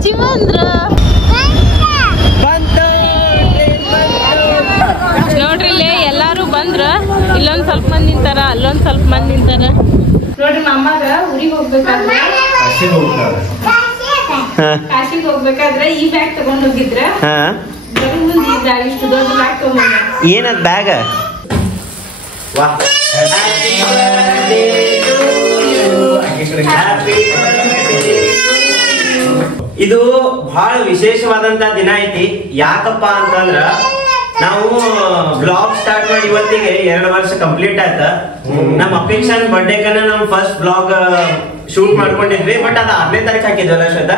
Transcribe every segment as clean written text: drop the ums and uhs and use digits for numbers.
ಅಜ್ಜಿ ಬಂದ್ರು ನೋಡ್ರಿ ಇಲ್ಲಿ ಎಲ್ಲಾರು ಬಂದ್ರ ಇಲ್ಲೊಂದ್ ಸ್ವಲ್ಪ ಮಂದಿ ನಿಂತಾರ ಅಲ್ಲೊಂದ್ ಸ್ವಲ್ಪ ಮಂದಿ ನಿಂತಾರ ನೋಡ್ರಿ ಮಾಮಾಗ ಊರಿಗೆ ಹೋಗ್ಬೇಕಾದ್ರೆ ಕಾಶಿಗೆ ಹೋಗ್ಬೇಕಾದ್ರೆ ಈ ಬ್ಯಾಗ್ ತಗೊಂಡ್ ಹೋಗಿದ್ರ ಇಷ್ಟು ದೊಡ್ಡ ಬ್ಯಾಗ್ ತಗೊಂಡ್ ಏನದ್ ಬ್ಯಾಗ್ ಇದು ಬಹಳ ವಿಶೇಷವಾದಂತ ದಿನ ಐತಿ ಯಾಕಪ್ಪ ಅಂತಂದ್ರ ನಾವು ಬ್ಲಾಗ್ ಸ್ಟಾರ್ಟ್ ಮಾಡಿ ಇವತ್ತಿಗೆ 2 ವರ್ಷ ಕಂಪ್ಲೀಟ್ ಆಯ್ತ ನಮ್ಮ ಅಪೇಕ್ಷಾನ್ ಬರ್ಡೇಕನ ನಾವು ಫಸ್ಟ್ ಬ್ಲಾಗ್ ಶೂಟ್ ಮಾಡ್ಕೊಂಡಿದ್ವಿ ಬಟ್ ಅದ 6ನೇ ತಾರೀಕು ಹಾಕಿದ್ವಲ್ಲ ಶ್ವೇತಾ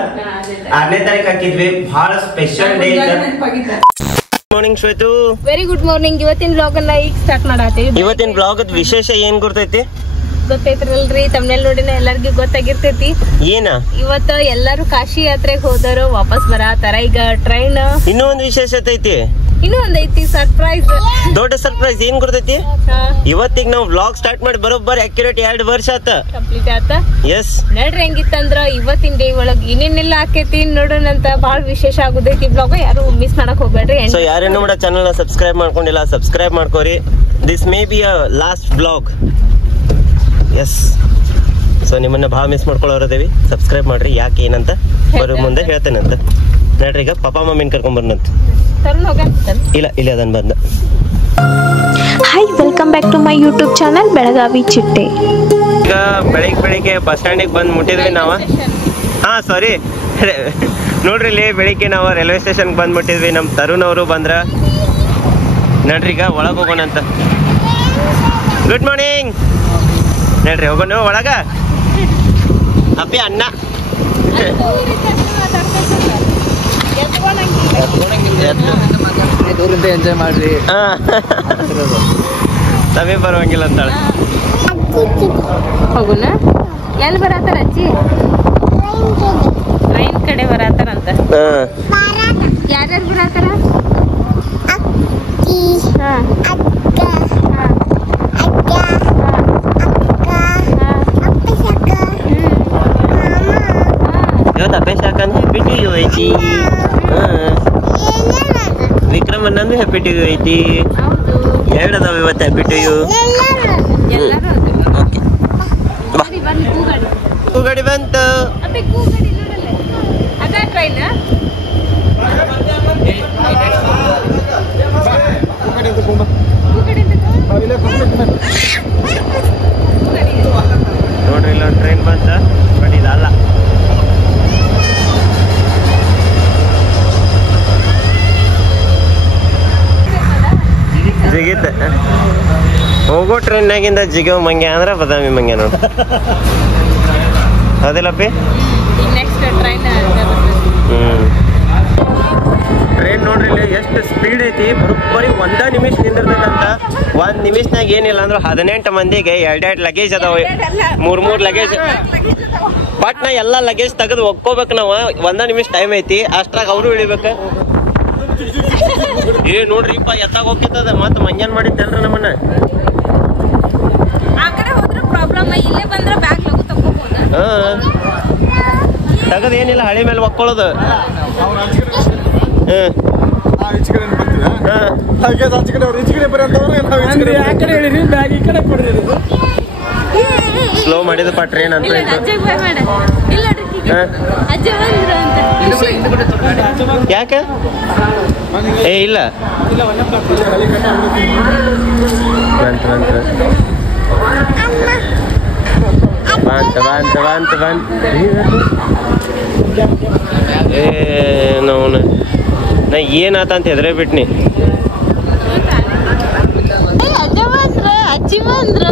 6ನೇ ತಾರೀಕು ಹಾಕಿದ್ವಿ ಬಹಳ special day morning Shwetu very good morning ಇವತ್ತಿನ ಬ್ಲಾಗ್ ಅನ್ನ ಈಗ ಸ್ಟಾರ್ಟ್ ಮಾಡಾತೀವಿ ಇವತ್ತಿನ ಬ್ಲಾಗ್ ವಿಶೇಷ ಏನ್ ಗೊತ್ತೈತಿ ಗೊತ್ತೈತ್ರಲ್ರಿ ತಮ್ಮನೇಲಿ ನೋಡಿನ ಎಲ್ಲರಿಗೂ ಗೊತ್ತಾಗಿರ್ತೈತಿ ಏನ ಇವತ್ತು ಎಲ್ಲಾರು ಕಾಶಿ ಯಾತ್ರೆಗೆ ಹೋದರು ವಾಪಸ್ ಬರತಾರ ಈಗ ಟ್ರೈನ್ ಇನ್ನೂ ಒಂದು ವಿಶೇಷತೆ ಐತಿ ಇನ್ನೂ ಒಂದೈತಿ ಸರ್ಪ್ರೈಸ್ ದೊಡ್ಡ ಸರ್ಪ್ರೈಸ್ ಏನ್ ಗೊತ್ತೈತಿ ಇವತ್ತಿಗೆ ನಾವು ವ್ಲಾಗ್ ಸ್ಟಾರ್ಟ್ ಮಾಡಿ ಬರೋಬ್ಬರ್ ಅಕ್ಯುರೇಟ್ 2 ವರ್ಷ ಆತ ಕಂಪ್ಲೀಟ್ ಆತ ಎಸ್ ನೋಡ್ರಿ ಹೆಂಗಿತ್ತಂದ್ರ ಇವತ್ತಿನ ಡೇ ಒಳಗ್ ಇನ್ನೇನೆಲ್ಲ ಆಕೈತಿ ನೋಡೋಣಂತ ಬಹಳ ವಿಶೇಷ ಆಗುದೈತಿ ಬ್ಲಾಗ್ ಯಾರು ಮಿಸ್ ಮಾಡಕ್ ಹೋಗ್ಬೇಡ್ರಿ ಸೊ ಯಾರೇನು ಕೂಡ ಚಾನಲ್ ನ ಸಬ್ಸ್ಕ್ರೈಬ್ ಮಾಡ್ಕೊಂಡಿಲ್ಲ ಸಬ್ಸ್ಕ್ರೈಬ್ ಮಾಡ್ಕೋರಿ this may be a last blog ಎಸ್ ಸೊ ನಿಮ್ಮನ್ನ ಬಹಳ ಮಿಸ್ ಮಾಡ್ಕೊಳ್ಳೋರದೇವಿ ಸಬ್ಸ್ಕ್ರೈಬ್ ಮಾಡ್ರಿ ಯಾಕೆ ಏನಂತ ಬರೋ ಮುಂದೆ ಹೇಳ್ತೇನಂತ ನೋಡ್ರಿ ಈಗ ಪಾಪ ಮಮ್ಮಿನ ಕರ್ಕೊಂಡ್ ಬರ್ನಂತ ಇಲ್ಲ ಇಲ್ಲ ಅದನ್ನ ಬಂದ hi welcome back to my YouTube channel Belagavi ಚಿಟ್ಟೆ ಈಗ ಬೆಳಿಗ್ಗೆ ಬಸ್ ಸ್ಟ್ಯಾಂಡಿಗೆ ಬಂದು ಮುಟ್ಟಿದ್ವಿ ನಾವು ಹಾ ಸಾರಿ ನೋಡ್ರಿ ಇಲ್ಲಿ ಬೆಳಿಗ್ಗೆ ನಾವು ರೈಲ್ವೆ ಸ್ಟೇಷನ್ ಬಂದ್ ಮುಟ್ಟಿದ್ವಿ ನಮ್ ತರುಣ್ ಅವರು ಬಂದ್ರ ನೋಡ್ರಿ ಈಗ ಒಳಗ್ ಹೋಗೋಣಂತ ಗುಡ್ ಮಾರ್ನಿಂಗ್ ನೋಡ್ರಿ ಹೋಗೋಣ ಒಳಗ ಅಪ್ಪಿ ಅಣ್ಣ ಎಂಜಾಯ್ ಮಾಡ್ರಿ ಸಮಯ ಬರುವಂಗಿಲ್ಲ ಅಂತಾಳೆ ಹೋಗುನ ಎಲ್ಲಿ ಬರತ್ತಾರ ಅಜ್ಜಿ ಟ್ರೈನ್ ಕಡೆ ಬರತ್ತಾರಂತ ಯಾರ್ಯಾರು ಬರತ್ತಾರ ಇವತ್ತು ಅಪೇಕ್ಷ ಹಾಕಂತ ಹ್ಯಾಪಿ ಟು ಯು ಐತಿ ವಿಕ್ರಮ್ ಅನ್ನಂದು ಹ್ಯಾಪಿ ಟು ಯು ಐತಿ 2 ಅದಾವ ಇವತ್ತು ಹ್ಯಾಪಿ ಟು ಯು ಕೂಗಾಡಿ ಬಂತು ಅದ ಟ್ರೈನ್ ನೋಡ್ರಿ ಇಲ್ಲ ಟ್ರೈನ್ ಬಂತ ಬಟ್ ಇದಲ್ಲ ಜಿಗಿತ ಹೋಗೋ ಟ್ರೈನ್ನಾಗಿಂದ ಜಿಗೋ ಮಂಗ್ಯ ಅಂದ್ರೆ ಬದಾಮಿ ಮಂಗ್ಯ ನೋಡು ಅದಿಲ್ಲಪ್ಪಿ ನೆಕ್ಸ್ಟ್ ಟ್ರೈನ್ ಟ್ರೈನ್ ನೋಡ್ರಿ ಇಲ್ಲಿ ಎಷ್ಟು ಸ್ಪೀಡ್ ಐತಿ ಬರೋಬ್ಬರಿ 1 ನಿಮಿಷ ನಿಂದಿರ್ತೈತಂತ 1 ನಿಮಿಷನಾಗ ಏನಿಲ್ಲ ಅಂದ್ರೆ 18 ಮಂದಿಗೆ 2 ಲಗೇಜ್ ಅದಾವ 3 ಲಗೇಜ್ ಬಟ್ ನಾ ಎಲ್ಲಾ ಲಗೇಜ್ ತೆಗೆದು ಒಕ್ಕೋಬೇಕು ನಾವು 1 ನಿಮಿಷ ಟೈಮ್ ಐತಿ ಅಷ್ಟ್ರಾಗ ಅವರು ಇಳಿಬೇಕ ಏ ನೋಡ್ರಿಪ್ಪ ಎತ್ತಾಗ ಹೋಗ್ತದ ಮತ್ ಮಂಜಾನ್ ಮಾಡಿದ್ದಲ್ರ ನಮ್ಮನ್ನ ಆ ಕಡೆ ಹೋದ್ರ ಪ್ರಾಬ್ಲಮ್ ಇಲ್ಲೇ ಬಂದ್ರ ಬ್ಯಾಗ್ ಲಗು ತಗೋಬಹುದು ತಗದ್ ಏನಿಲ್ಲ ಹಳಿ ಮೇಲೆ ಒಕ್ಕೊಳ್ಳೋದು ಸ್ಲೋ ಮಾಡಿದಪ್ಪ ಟ್ರೈನ್ ಅಂತ ಯಾಕೆ ಏ ಇಲ್ಲ ಏ ನೋನ ನಾ ಏನಾತಂತ ಹೆದ್ರೆ ಬಿಟ್ನಿ ಅಜ್ಜಿ ಬಂದ್ರ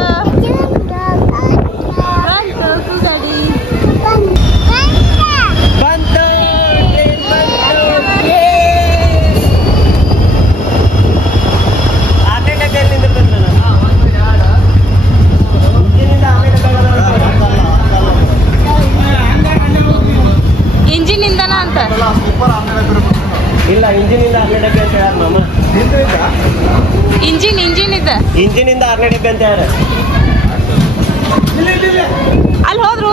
ಇಂಜಿನ್ ಇಂದನ ಅಂತ ಇಲ್ಲ ಇಂಜಿನ್ ಇಂದ 6 ಡಬ್ಬೆ ಅಂತ ಹೇಳ್ಯಾರ ಮಾಮ ಇಂಜಿನ್ ಇದೆ ಇಂಜಿನ್ ಇಂದ 6 ಡಬ್ಬೆ ಅಂತ ಹೇಳ್ಯಾರ ಅಲ್ಲಿ ಹೋದ್ರು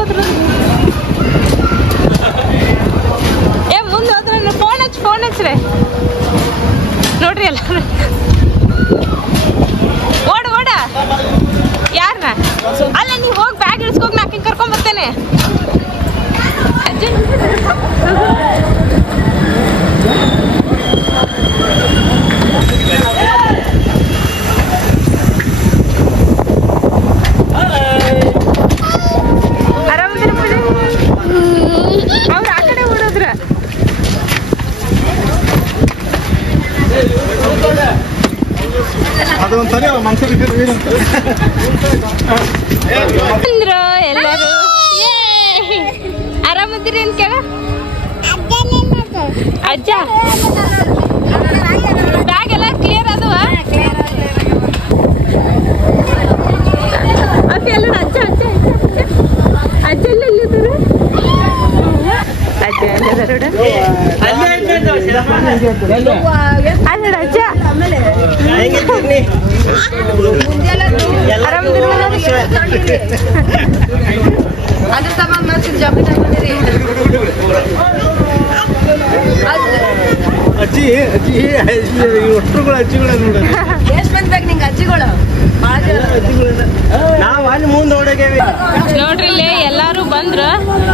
ಅವ್ರು ಆ ಕಡೆ ಓಡೋದ್ರ ಎಲ್ಲರೂ ಆರಾಮದಿರಿ ಅಂತ ಕೇಳ ಅಜ್ಜ ಬ್ಯಾಗ್ ಎಲ್ಲ ಕ್ಲಿಯರ್ ಅದವ ಅತ್ತೆ ಎಲ್ಲ ಅಜ್ಜ ಅಜ್ಜ ಅಜ್ಜ ಎಲ್ಲ ಎಲ್ಲಿದ್ದಾರೆ ಅಜ್ಜ ಎಲ್ಲಿದ್ದಾರೆ ಅಲ್ಲ ಅಜ್ಜ ಅದ್ರ ಸಂಬಂಧ ಜಮೀನು ಅಜ್ಜಿ ಅಜ್ಜಿ ಒಟ್ಟರುಗಳು ಅಜ್ಜಿಗಳ ನೋಡ ಎಷ್ಟು ಮಂದಿ ಬೇಕು ನಿಂಗೆ ಅಜ್ಜಿಗಳು ನಾವ್ ಅಲ್ಲಿ ಮುಂದೆ ಓಡೋಗೇವಿ ನೋಡ್ರಿ ಇಲ್ಲಿ ಎಲ್ಲಾರು ಬಂದ್ರ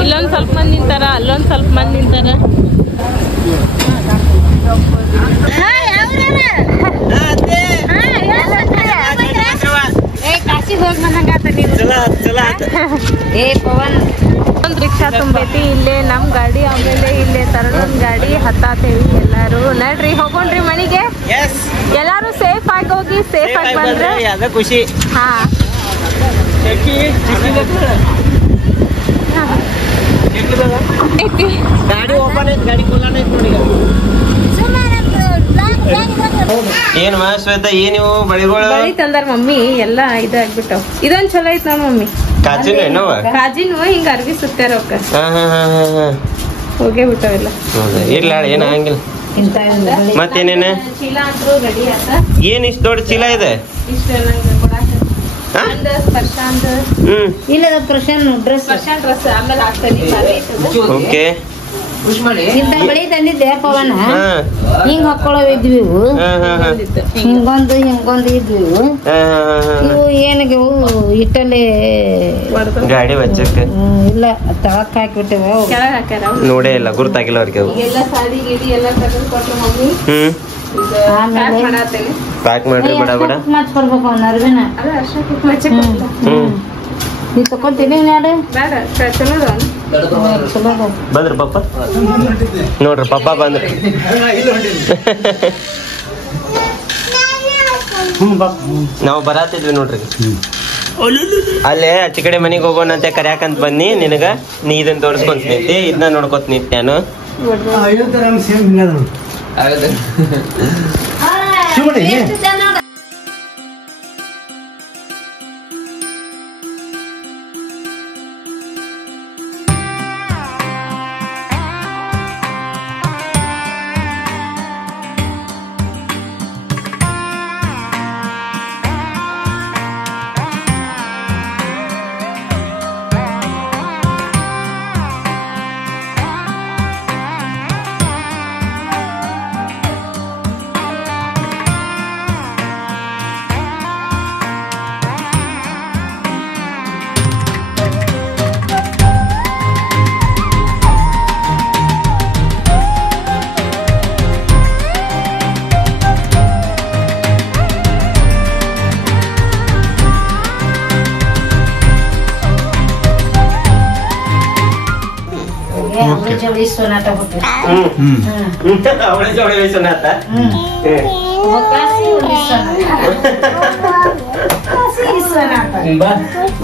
ಇಲ್ಲೊಂದ್ ಸ್ವಲ್ಪ ಮಂದಿ ನಿಂತಾರ ಅಲ್ಲೊಂದ್ ಸ್ವಲ್ಪ ಮಂದಿ ನಿಂತಾರ ಒಂದ್ ರಿಕ್ಷಾ ತುಂಬೈತಿ ಇಲ್ಲೇ ನಮ್ ಗಾಡಿ ಆಮೇಲೆ ಇಲ್ಲೇ ತರದೊಂದ್ ಗಾಡಿ ಹತ್ತಾತೇವಿ ಎಲ್ಲಾರು ನಡ್ರಿ ಹೋಗೋಣ್ರಿ ಮನಿಗೆ ಎಲ್ಲಾರು ಸೇಫ್ ಆಗಿ ಹೋಗಿ ಸೇಫ್ ಆಗಿ ಬಂದ್ರೆ ಅದ ಖುಷಿ ಹಾ ಗಾಡಿ ಓಪನ್ ಐತಿ ಗಾಡಿ ಕುಲ್ಲಾನ ಐತಿ ನೋಡಿ ಏನ್ ಶ್ವೇತಾ ಏನಿವು ಬಳಿಗಳು ಬಳಿ ತಂದಾರ ಮಮ್ಮಿ ಎಲ್ಲಾ ಇದಾಗ್ಬಿಟ್ಟವ್ ಇದೊಂದ್ ಚಲೋ ಐತ್ ನೋಡ್ ಮಮ್ಮಿ ಕಾಜಿನ ಏನವ ಕಾಜಿನ ಹಿಂಗ ಅರ್ವಿ ಸುತ್ತಾರ ಅವಕ್ಕ ಹೋಗೇ ಬಿಟ್ಟವೆಲ್ಲ ಇರ್ಲ ಏನ ಹಂಗಿಲ್ಲ ಮತ್ತೇನೇನ ಚೀಲ ಅಂತೂ ರೆಡಿ ಆತ ಏನ್ ಇಷ್ಟ ದೊಡ್ಡ ಚೀಲ ಇದೆ ಇಷ್ಟೆಲ್ಲ ಸ್ಪರ್ಶಾಂತ ಇಲ್ಲದ ಪ್ರಶಾಂತ್ ಡ್ರೆಸ್ ಡ್ರೆಸ್ ಆಮೇಲೆ ಹಾಕ್ತಾನೆ ಓಕೆ ಇಂತ ಬಳಿ ತಂದಿದ್ದೆ ಪವನ ಹಿಂಗ್ ಹಾಕೊಳ್ಳೋ ಇದ್ವಿ ಇವು ಹಿಂಗೊಂದು ಹಿಂಗೊಂದು ಇದ್ವಿ ಇವು ಏನಿಗೆ ಇಟ್ಟಲ್ಲಿ ಗಾಡಿ ಬಚ್ಚಕ್ಕೆ ಇಲ್ಲ ತಳಕ್ ಹಾಕಿಬಿಟ್ಟಿವೆ ಕೆಳಗ್ ಹಾಕ್ಯಾರ ನೋಡೇ ಇಲ್ಲ ಗುರ್ತಾಗಿಲ್ಲ ಅವ್ರಿಗೆ ಎಲ್ಲ ಸಾಡಿ ಗಿಡಿ ಎಲ್ಲ ತಗೊಂಡ್ ಕೊಟ್ರು ಮಮ್ಮಿ ಆಮೇಲೆ ಪ್ಯಾಕ್ ಮಾಡ್ರಿ ಬಡ ಬಡ ಮಾಡ್ಕೊಡ್ಬೇಕು ಅವ್ನ ಅರ್ವಿನ ಅದ ಅರ್ಶಿನ ಕುಂಕುಮ ಹಚ್ಚಕ್ ಹ್ಮ್ ನೀ ತಕೊಂತೀನಿ ನಾಡು ಬೇಡ ಚಲೋ ಚಲೋ ಅದ. ಬಂದ್ರ ಪಪ್ಪ ನೋಡ್ರಿ ಪಪ್ಪ ಬಂದ್ರಿ ನಾವು ಬರಾತಿದ್ವಿ ನೋಡ್ರಿ ಅಲ್ಲೇ ಅಚ್ಚ ಕಡೆ ಮನೆಗೆ ಹೋಗೋಣ ಅಂತ ಕರ್ಯಾಕಂತ ಬನ್ನಿ ನಿನಗ ನೀ ಇದನ್ನ ತೋರಿಸ್ಕೊಂತ ನಿಂತಿ ಇದನ್ನ ನೋಡ್ಕೊತ ನಿಂತಿ ನಾನು ಎಷ್ಟು ಜನ ಸೋನಾಟ ಅವಳ ಜೋಡಿ ವಯಸ್ಸನ್ನಾತ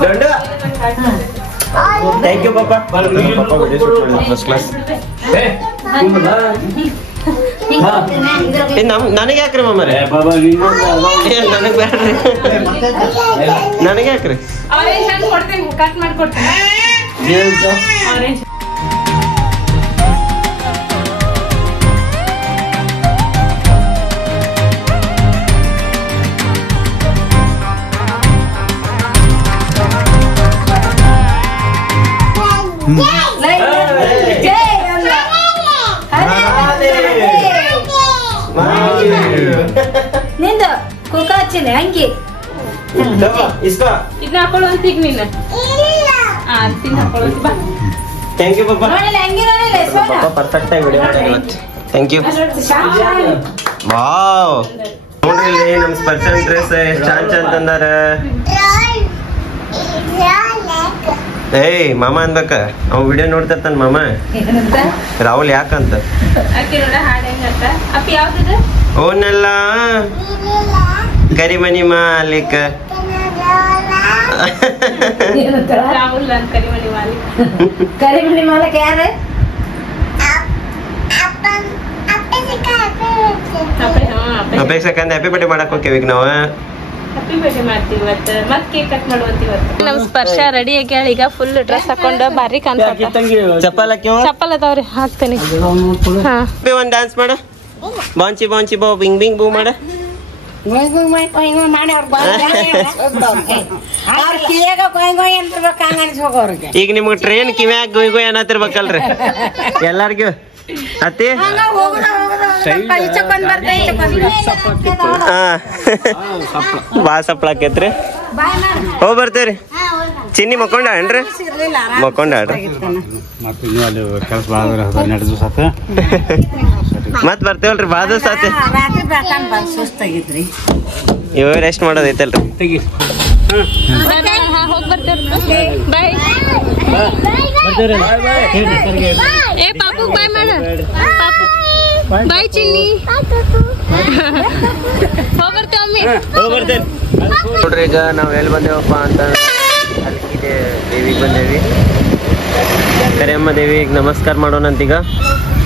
ದೊಡ್ಡ ಥ್ಯಾಂಕ್ ಯು ಪಾಪ ಫಸ್ಟ್ ಕ್ಲಾಸ್ ನನಗೆ ಯಾಕ್ರಿ ಮಾಮರೆ ನನಗೆ ಬೇಡ್ರಿ ನನಗೆ ಯಾಕ್ರಿ ಆರೆಂಜ್ ಕೊಡ್ತೇನೆ ಕಟ್ ಮಾಡ್ಕೊಡ್ತೀನಿ ಆರೆಂಜ್ ನಿಂದ ಕುಕ ಹಚ್ಚಿನಿ ಹಂಗಿ ಇದನ್ನ ಹಾಕೊಳ್ಳುವಂತ ಈಗ ನೀನು ತಿನ್ನ ಹಾಕೊಳ್ಳುವಂತ ಬಾ ಥ್ಯಾಂಕ್ ಯು ಪಾಪ. ನೋಡಿಲ್ಲ ಹೆಂಗಿರೋದಿಲ್ಲ ಪಾಪ ಪರ್ಫೆಕ್ಟ್ ಆಗಿ ವಿಡಿಯೋ ಮಾಡಿ ಇವತ್ತು. Thank you. ವಾವ್ ನೋಡ್ರಿ ಇಲ್ಲಿ ನಮ್ ಸ್ಪರ್ಶನ್ ಡ್ರೆಸ್ ಎಷ್ಟು ಚಂದ ಅಂದಾರ. ಏಯ್ ಮಾಮ ಅನ್ಬೇಕ ಅವ್ ವಿಡಿಯೋ ನೋಡ್ತಿರ್ತಾನ ಮಾಮ. ರಾಹುಲ್ ಯಾಕಂತ ಓನಲ್ಲ ಕರಿಮನಿ ಮಾಲೀಕ ರಾಹುಲ್ ಅಂತ ಕರಿಮಣಿ ಮಾಲೀಕ. ಕರಿಮಣಿ ಮಾಲಕ ಯಾರು? ಅಪೇಕ್ಷಕಂದ ಹ್ಯಾಪಿ ಬರ್ಡೇ ಮಾಡಕ್ ಹೋಗ್ತೀವಿ ಈಗ ನಾವು. ಹ್ಯಾಪಿ ಬರ್ಡೇ ಮಾಡ್ತೀವಿ ಇವತ್ತು. ಮತ್ ಕೇಕ್ ಕಟ್ ಮಾಡುವಂತ ಇವತ್ತು. ನಮ್ ಸ್ಪರ್ಶ ರೆಡಿ ಆಗ್ಯಾಳ ಈಗ. ಫುಲ್ ಡ್ರೆಸ್ ಹಾಕೊಂಡು ಬಾರಿ ಕಾಣ್ತಾರ. ಚಪ್ಪಲ್ ಚಪ್ಪಲ್ ಅದಾವ್ರಿ ಹಾಕ್ತೇನೆ. ಹಾ ಒಂದ್ ಡಾನ್ಸ್ ಮಾಡ. ಬಾಂಚಿ ಬಾಂಚಿ ಬೋ ಬಿಂಗ್ ಬಿಂಗ್ ಬೂ ಮಾಡ. ಈಗ ನಿಮ್ಗೆ ಟ್ರೈನ್ ಕಿವ್ಯಾಗ ಗೊಯ್ ಗೊಯ್ ಅನ್ನತ್ತಿರ್ಬೇಕಲ್ರಿ ಎಲ್ಲಾರ್ಗು. ಅತ್ತಿ ಬಾ ಸಪ್ಳಾಕೈತ್ರಿ. ಹೋಗ್ ಬರ್ತೇವ್ರಿ. ಚಿನ್ನಿ ಮಕ್ಕೊಂಡಾಳ್ರಿ? ಮಕ್ಕೊಂಡಾಳ್ರಿ. ಮತ್ ಬರ್ತೇವಲ್ರಿ ಬಾಳ ದಿವಸ ಆತಿ. ಇವಾಗ ರೆಸ್ಟ್ ಮಾಡೋದೈತಲ್ರಿ. ಹೋಗ್ ಬರ್ತೇವ್ರಿ. ಬಾಯ್. ಏ ಪಾಪು ಬಾಯ್ ಮಾಡ. ಪಾಪು ಬಾಯ್ ಚಿನ್ನಿ. ಹೋಗ್ ಬರ್ತೇವಮ್ಮಿ. ಹೋಗ್ ಬರ್ತೇವೆ ನೋಡ್ರಿ. ಈಗ ನಾವ್ ಎಲ್ಲಿ ಬಂದೇವಪ್ಪ ಅಂತ ಅಲ್ಲಿಗೆ ದೇವಿಗೆ ಬಂದೇವಿ. ಕರಿಯಮ್ಮ ದೇವಿಗೆ ನಮಸ್ಕಾರ ಮಾಡೋಣಂತೀಗ.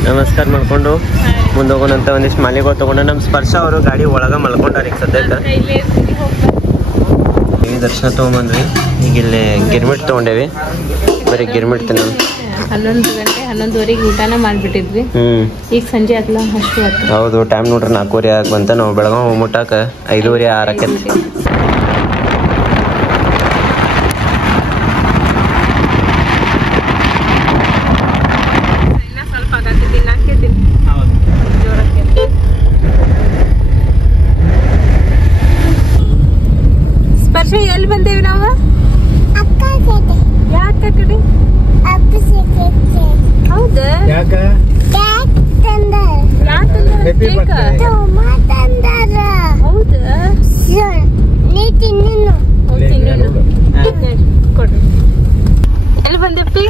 ನಮಸ್ಕಾರ ಮಾಡ್ಕೊಂಡು ಮುಂದೆ ಹೋಗೋಣಂತ. ಒಂದಿಷ್ಟು ಮಾಲಿಗಳು ತಗೊಂಡು ನಮ್ಮ ಸ್ಪರ್ಶ ಅವರು ಗಾಡಿ ಒಳಗ ಮಲ್ಕೊಂಡಾರ ಈಗ ಸದ್ಯಕ್ಕೆ. ದೇವಿ ದರ್ಶನ ತಗೊಂಬಂದ್ವಿ. ಈಗ ಇಲ್ಲಿ ಗಿರ್ಮಿಟ್ ತಗೊಂಡೇವಿ. ಬರೀ ಗಿರ್ಮಿಟ್ ತಿನ್ನ 11 ಗಂಟೆ 11:30 ಊಟನ ಮಾಡ್ಬಿಟ್ಟಿದ್ವಿ. ಈಗ ಸಂಜೆ ಆಗ್ಲ ಅಷ್ಟು ಹೊತ್ತು. ಹೌದು ಟೈಮ್ ನೋಡ್ರಿ 4:30 ಆಗಿ ಬಂತ. ನಾವು ಬೆಳಗಾವ್ ಮುಟ್ಟಾಕ 5:30 6 ಆಕೈತಿ. ಸ್ವಲ್ಪ ಆಗತ್ತಿದ್ದೀನಿ ನಾಕೇತೀನಿ. ಸ್ಪರ್ಶ ಎಲ್ಲಿ ಬಂದೇವಿ ನಾವು? ಯಾಕ ಕಡೆ? ಹೌದಾ? ಕೊಡ್ರಿ. ಎಲ್ಲಿ ಬಂದಪ್ಪಿ?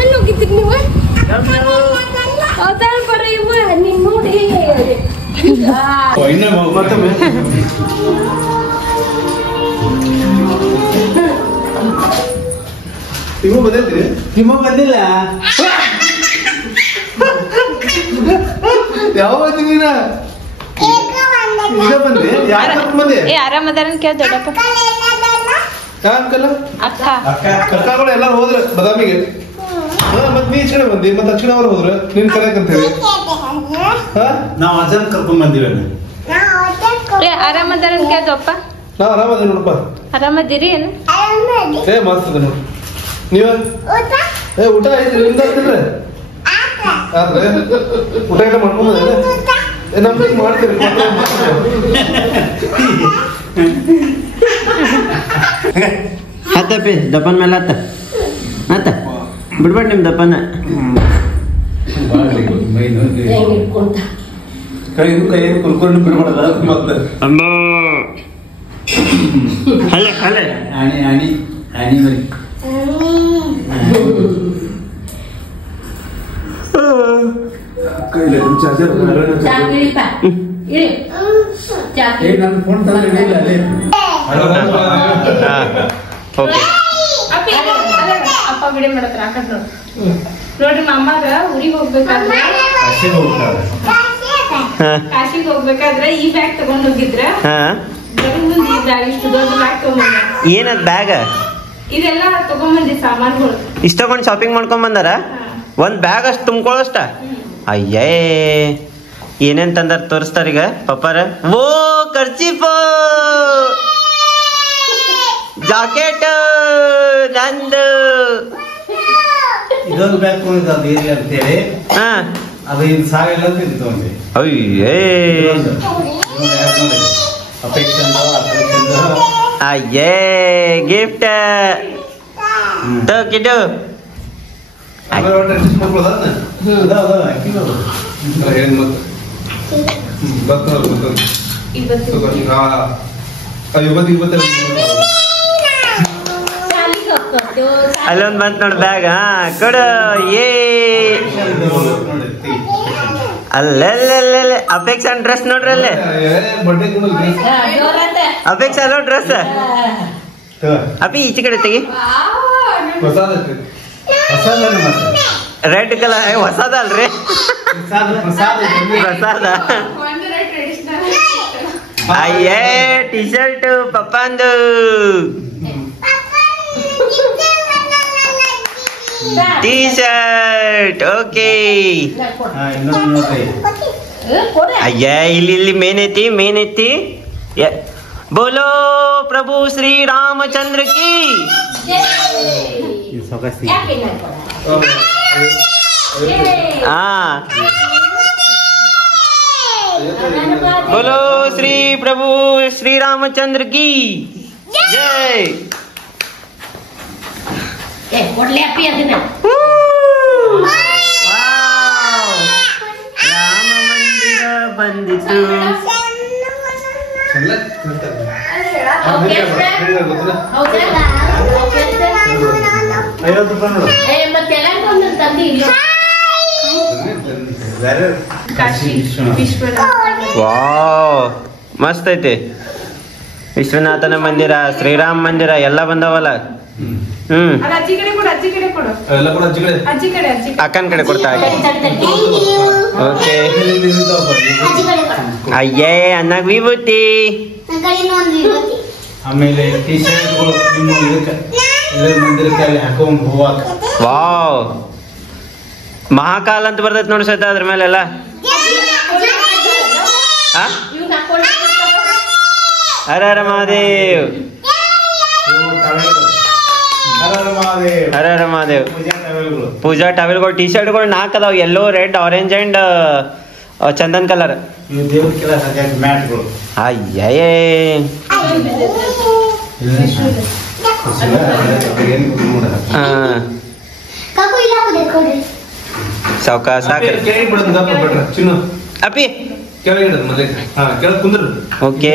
ಎಲ್ಲಿ ಹೋಗಿದ್ದೀರಿ ನೀವು? ಬರ ಇವ ನೀನ್ ನೋಡಿ. ತಿಮ್ಮ ಬಂದಿಲ್ಲ. ಯಾವ ನೀನ ಬಂದೆ? ಏ ಆರಾಮದಾರನ್ ಕೇಳ ದೊಡ್ಡಪ್ಪ. ಅಕ್ಕ ಕರ್ಕಾಗಳು ಎಲ್ಲಾರು ಹೋದ್ರ ಬದಾಮಿಗೆ. ಮತ್ ನೀ ಈಚೆ ಬಂದಿ, ಮತ್ ಅಚ್ಚಿನ ಅವ್ರು ಹೋದ್ರ ನಿನ್ ಕರೆಯಕಂತೇಳಿ ನಾವ್ ಅಜ್ಜನ್ ಕರ್ಕೊಂಡ್ ಬಂದಿವಿ. ಏ ಆರಾಮದಾರನ್ ಕೇಳ್ದಪ್ಪ. ನಾ ಆರಾಮದ ನೋಡಪ್ಪ. ಆರಾಮದಿರಿ ಏನು? ಏ ಮಾಸ್ತದ ನೋಡಿ. ನೀವ ಏ ಊಟ ಆಯ್ತು ನಿಮ್ದು ಆಗ್ತಿದ್ರೆ ಆದ್ರೆ ಊಟ ಗಿಟ ಮಾಡ್ಕೊಂಡ್ ನಮ್ಗೆ ಮಾಡ್ತೀರಿ. ಹತ್ತಪ್ಪಿ ದಪ್ಪನ್ ಮೇಲೆ ಹತ್ತ ಬಿಡ್ಬೇಡ ನಿಮ್ ದಪ್ಪನ. ಕೈ ಕುಲ್ಕೊಂಡು ಬಿಡ್ಬಾರ್ದ ಮತ್ತೆ ಅಮ್ಮ ಹಳೆ ಹಳೆ ಆಣಿ ಆಣಿ ಆಣಿ ಮರಿ ಕೈಲೆ ಚಾರ್ಜರ್ ನನ್ನ ಫೋನ್ ತಂದಿಲ್ಲ ಅಲ್ಲೇ. ಓಕೆ ಅಪ್ಪ ವಿಡಿಯೋ ಮಾಡತ್ರ ಹಾಕತ್ ನೋಡ್ರಿ. ಅಮ್ಮಾಗ ಊರಿಗೆ ಹೋಗ್ಬೇಕಾದ್ರೆ ಕಾಶಿಗೆ ಹೋಗ್ಬೇಕಾದ್ರೆ ಈ ಬ್ಯಾಗ್ ತಗೊಂಡ್ ಹೋಗಿದ್ರ. ಮುಂದೆ ಈ ಬ್ಯಾಗ್ ಇಷ್ಟು ದೊಡ್ಡ ಬ್ಯಾಗ್ ತಗೊಂಡ್ ಏನದ್ ಬ್ಯಾಗ್? ಇದೆಲ್ಲ ತಗೊಂಬಂದಿ ಸಾಮಾನುಗಳು. ಇಷ್ಟೊಂದು ಶಾಪಿಂಗ್ ಮಾಡ್ಕೊಂಡ್ ಬಂದಾರ. ಒಂದ್ ಬ್ಯಾಗ್ ಅಷ್ಟು ತುಂಬ್ಕೊಳ್ಳೋಷ್ಟ. ಅಯ್ಯೇ ಏನೇನ್ ತಂದಾರ ತೋರಿಸ್ತಾರೀಗ ಪಪ್ಪಾರ. ಓ ಕರ್ಚೀಫ್, ಜಾಕೆಟ್, ನಂದು ಇದೊಂದು ಬ್ಯಾಗ್ ತಗೊಂಡಿದ್ದು ಅದು ಏರಿಯಾ ಅಂತೇಳಿ ಹಾ ಅದು ಇದು ಸಾವಿಲ್ಲ ಅಂತ ಇದು ತಗೊಂಡಿ ಅಯ್ಯೇ ಅಪೇಕ್ಷನ್ ಅಯ್ಯೇ ಗಿಫ್ಟ್ ಕಿಡು ಅಲ್ಲೊಂದು ಬಂತ ನೋಡ್ ಬ್ಯಾಗ್ ಹಾ ಕೊಡು ಏ ಅಲ್ಲೆಲ್ಲೆಲ್ಲೆ ಅಪೇಕ್ಷಾ ಡ್ರೆಸ್ ನೋಡ್ರಿ ಅಲ್ಲೇ ಅಪೇಕ್ಷಾ ಅಲ್ಲೋ ಡ್ರೆಸ್ ಅಪ್ಪಿ ಈಚೆ ಕಡೆ ತೆಗಿ ರೆಡ್ ಕಲರ್ ಹೊಸದಲ್ರಿ ಪ್ರಸಾದ ಅಯ್ಯೇ ಟಿ ಶರ್ಟ್ ಪಪ್ಪಂದು ಟಿ ಶರ್ಟ್ ಓಕೆ ಅಯ್ಯ ಇಲ್ಲಿ ಮೇನ್ ಐತಿ बोलो प्रभु श्री रामचंद्र की हाँ बोलो श्री प्रभु श्री रामचंद्र की जय राम मंदिर बंदितु ವಾವ್ ಮಸ್ತ್ ಐತಿ ವಿಶ್ವನಾಥನ ಮಂದಿರ ಶ್ರೀರಾಮ ಮಂದಿರ ಎಲ್ಲ ಬಂದವಲ್ಲ ಅಕ್ಕನ ಕಡೆ ಕೊಡ್ತಾ ಓಕೆ ಅಯ್ಯೇ ಅನ್ನಾಗ ವಿಭೂತಿ ಆಮೇಲೆ ಟಿ ಶರ್ಟ್ಗಳು ನಿಮ್ಮ ಮಂದಿರಕ್ಕೆ ಅಲ್ಲಿ ಹಾಕೊಂಡ್ ಹೋಗಾಕ ವಾವ್ ಮಹಾಕಾಲ್ ಅಂತ ಬರ್ತೈತಿ ನೋಡಿ ಸಹಿತ ಅದ್ರ ಮೇಲೆಲ್ಲ ಹರ ಹರ ಮಹಾದೇವ್ ಹರ ಹರ ಮಹಾದೇವ್ ಪೂಜಾ ಟವೆಲ್ಗಳು ಟಿ ಶರ್ಟ್ಗಳು 4 ಅದಾವ ಯೆಲ್ಲೋ ರೆಡ್ ಆರೆಂಜ್ ಅಂಡ್ ಚಂದನ್ ಕಲರ್ ಮ್ಯಾಟ್ಗಳು ಅಯ್ಯೇ ಸಾವ್ಕಾಶ ಅಪ್ಪಿ ಓಕೆ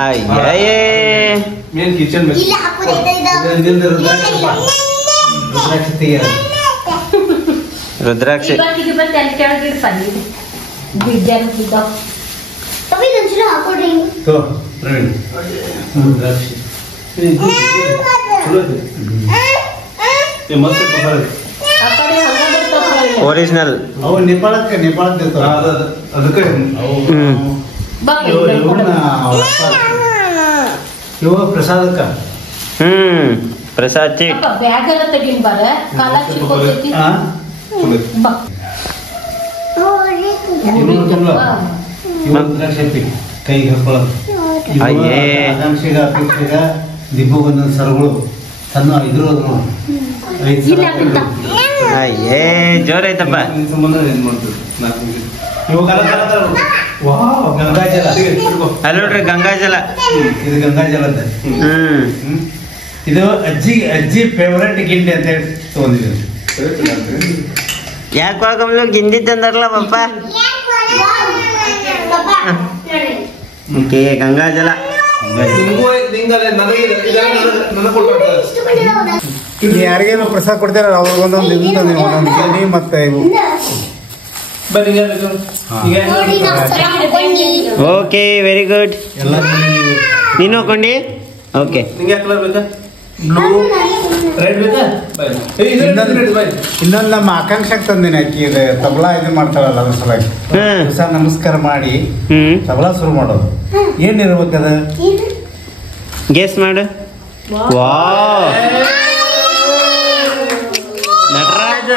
ಅಯ್ಯೇ ರುದ್ರಾಕ್ಷಿ ಒರಿಜಿನಲ್ ಅವು ನೇಪಾಳಕ್ಕೆ ಅದಕ್ಕೆ ಇವ ಪ್ರಸಾದಕ್ಕ ಪ್ರಸಾದ್ ಚೀಟ್ ಕೈಗೆ ಹಾಕೊಳ್ಳೋದು ಅಪೇಕ್ಷೆಗ ದಿಬ್ಬ ಒಂದೊಂದು ಸರಗಳು ತನ್ನ ಇದ್ರದು ಅಯ್ಯೇ ಜೋರ್ ಐತಪ್ಪ ಗಂಗಾಜಲ ಅಲ್ಲಿ ನೋಡ್ರಿ ಗಂಗಾಜಲ ಇದು ಗಂಗಾಜಲ ಅಂತ ಇದು ಅಜ್ಜಿ ಫೇವ್ರೆಟ್ ಗಿಂಡಿ ಅಂತ ಹೇಳಿ ತಗೊಂಡಿದ್ದೀನಿ ಯಾಕೆ ಹೋಗಮ್ಲು ಗಿಂಡಿ ತಂದಾರಲ್ಲ ಪಪ್ಪ ಓಕೆ ಗಂಗಾಜಲ ಯಾರಿಗೇನು ಪ್ರಸಾದ ಕೊಡ್ತಾರ ಅವ್ರಿಗೊಂದೊಂದು ಒಂದೊಂದು ಗಿಂಡಿ ಮತ್ತೆ ಇವು ಓಕೆ ವೆರಿ ಗುಡ್ ಎಲ್ಲ ನೀನು ಹಾಕೊಂಡಿ ಓಕೆ ಇನ್ನೊಂದು ನಮ್ಮ ಆಕಾಂಕ್ಷಕ್ಕೆ ತಂದಿನಿ ಆಕಿ ತಬಲಾ ಇದನ್ನ ಮಾಡ್ತಾಳಲ್ಲ ಅದ್ರ ಸಲುವಾಗಿ ದಿವಸ ನಮಸ್ಕಾರ ಮಾಡಿ ತಬಲಾ ಶುರು ಮಾಡೋದು ಏನಿರ್ಬೇಕದ ಗೆಸ್ ಮಾಡು ವಾವ್ ನಟರಾಜ್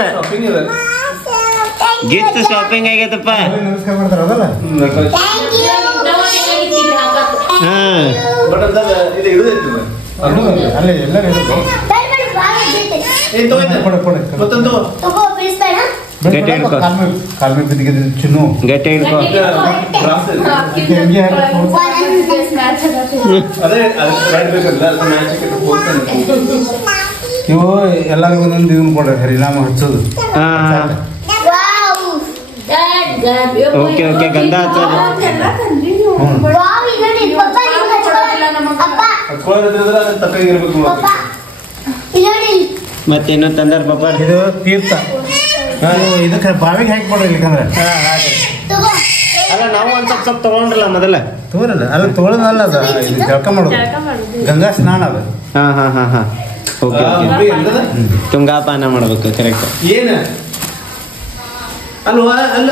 ಗಿಫ್ಟ್ ಶಾಪಿಂಗ್ ಆಗೈತಪ್ಪ ನಮಸ್ಕಾರ ಮಾಡ್ತಾರ ಅದಲ್ಲ ಬಟ್ ಅಂದಾಗ ಇದು ಅಲ್ಲೇ ಎಲ್ಲರೂ ಗಟ್ಟಿ ಹಿಡ್ಕೊ. ಕಾಲ್ ಮೇಲೆ ಬಿದ್ದಿದ್ದು ಚಿನ್ನು ಗಟ್ಟಿ ಹಿಡ್ಕೊ. ಇವು ಎಲ್ಲರಿಗೂ ಒಂದೊಂದು ಇದನ್ನ ಕೊಡ್ರಿ ಹರಿನಾಮ ಹಚ್ಚೋದು. ಓಕೆ ಓಕೆ ಗಂಧ ಹಚ್ಚೋದು. ಮತ್ತೇನು ತಂದಾರ ಪಾಪ? ಇದು ತೀರ್ಥ. ಇದಕ್ಕೆ ಬಾವಿಗೆ ಹಾಕಿ ಕೊಡ್ರಿ ಇಲ್ಕಂದ್ರೆ. ಅಲ್ಲ ನಾವು ಒಂದ್ ಸ್ವಲ್ಪ ತಗೊಂಡ್ರಲ್ಲ ಮೊದಲ. ತಗೋರಲ್ಲ ಅಲ್ಲ ತಗೊಳ್ಳೋದಲ್ಲ ಅದು ಜಳಕ ಮಾಡೋದು ಗಂಗಾ ಸ್ನಾನ ಅದು. ಹಾ ಹಾ ಹಾ ಹಾ ಓಕೆ ತುಂಗಾಪಾನ ಮಾಡ್ಬೇಕು ಕರೆಕ್ಟ್. ಏನ ಅಲ್ವಾ ಅಲ್ಲ